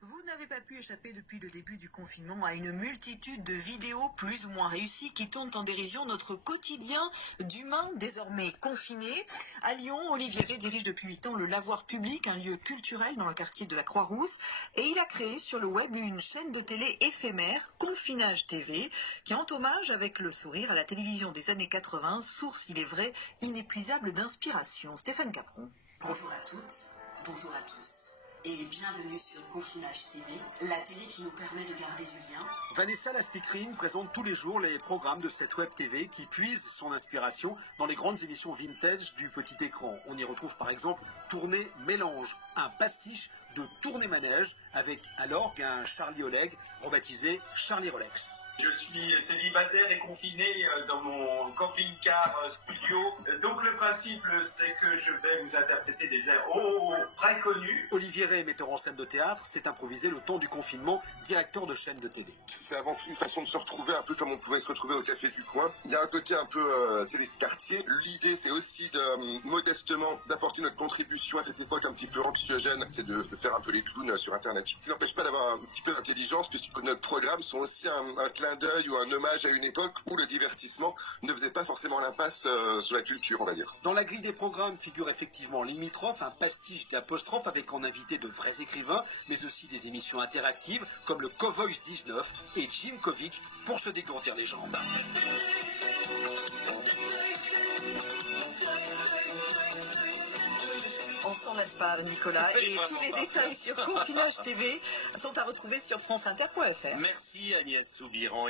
Vous n'avez pas pu échapper depuis le début du confinement à une multitude de vidéos plus ou moins réussies qui tournent en dérision notre quotidien d'humains désormais confinés. À Lyon, Olivier Rey dirige depuis 8 ans le Lavoir Public, un lieu culturel dans le quartier de la Croix-Rousse. Et il a créé sur le web une chaîne de télé éphémère, Confinage TV, qui rend hommage avec le sourire à la télévision des années 80, source, il est vrai, inépuisable d'inspiration. Stéphane Capron. Bonjour à toutes, bonjour à tous. Et bienvenue sur Confinage TV, la télé qui nous permet de garder du lien. Vanessa la speakerine présente tous les jours les programmes de cette web TV qui puise son inspiration dans les grandes émissions vintage du petit écran. On y retrouve par exemple Tournée Mélange, un pastiche de Tournée Manège avec à l'orgue un Charlie Oleg rebaptisé Charlie Rolex. Je suis célibataire et confiné dans mon camping-car studio. Donc le principe, c'est que je vais vous interpréter des airs très connus. Olivier Rey, metteur en scène de théâtre, s'est improvisé le temps du confinement, directeur de chaîne de télé. C'est avant tout une façon de se retrouver, un peu comme on pouvait se retrouver au café du coin. Il y a un côté un peu télé de quartier. L'idée, c'est aussi de modestement d'apporter notre contribution à cette époque un petit peu anxiogène. C'est de faire un peu les clowns sur Internet. Ça n'empêche pas d'avoir un petit peu d'intelligence, puisque nos programmes sont aussi un clin d'œil ou un hommage à une époque où le divertissement ne faisait pas forcément l'impasse sur la culture, on va dire. Dans la grille des programmes figure effectivement Limitrophe, un pastiche d'apostrophe avec en invité de vrais écrivains, mais aussi des émissions interactives comme le Covoice 19 et Jim Kovic pour se dégourdir les jambes. On s'en lasse pas, Nicolas. Et tous les détails sur Confinage TV sont à retrouver sur franceinter.fr. Merci Agnès Soubiran.